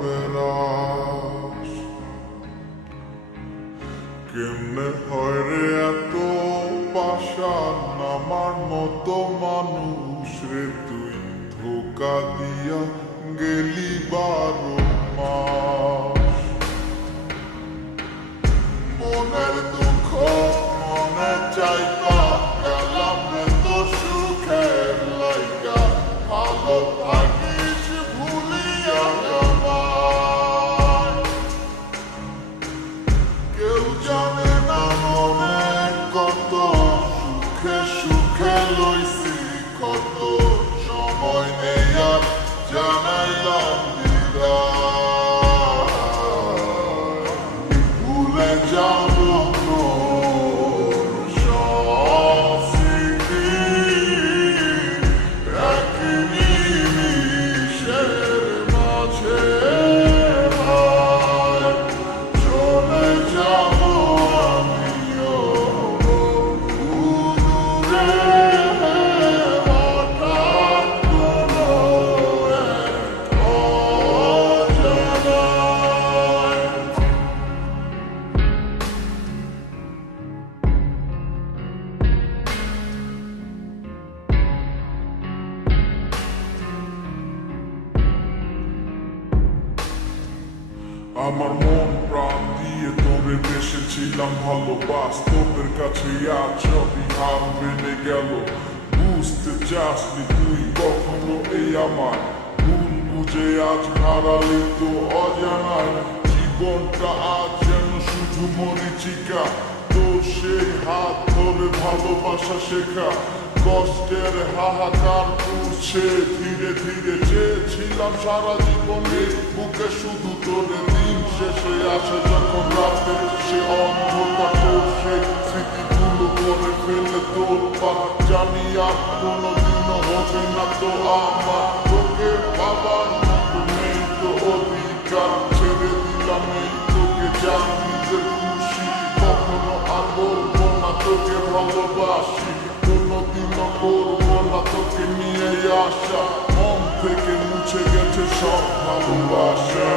বেড়াস। কেমনে হয় রে এত পাষাণ আমার মতো মানুষ রে, তুই ধোকা দিয়া গেলি 12 মাস। মনের দুঃখ মনে চাইবা গেলাম রে তোর সুখের লাইগা, ভালো থাকিস ভুলিয়া আমায়। কেউ জানে না মনে কত সুখে সুখে লইছি কত, সময় নেই আর জানাইলাম বিদায়। ভুলে যাব তোর সব স্মৃতি এক নিমিষের মাঝে ভাই, চলে যাব আমিও দূরে হঠাৎ কোনো এক অজানায়। আমার মন প্রাণ দিয়ে তোরে বেসেছিলাম ভালো, বাস্তবের কাছে আজ সবই হার মেনে গেল। বুঝতে চাসনি তুই কখনো এই আমার ভুল বুঝে আজ হারালি তো অজানায়। জীবনটা আজ যেন শুধু মরীচিকা, তোর সেই হাত ধরে ভালোবাসা শেখা। কষ্টের হাহাকার পুড়ছে ধীরে ধীরে, চেয়েছিলাম সারা জীবনে বুকে শুধু তোরে। দিন শেষে আসে যখন রাতে সে অন্ধকার, তোর সেই স্মৃতিগুলো করে ফেলে তোর পার। জানি আর কোনোদিনও হবে না তো আমার, তোকে বাবার মতো নেই তো অধিকার। ছেড়ে দিলাম এই তোকে যা নিজের খুশি, কখনো আর বলবো না তোকে ভালোবাসি। কোনোদিনও করবো না তোকে নিয়ে আসা, মন থেকে মুছে গেছে সব ভালোবাসা।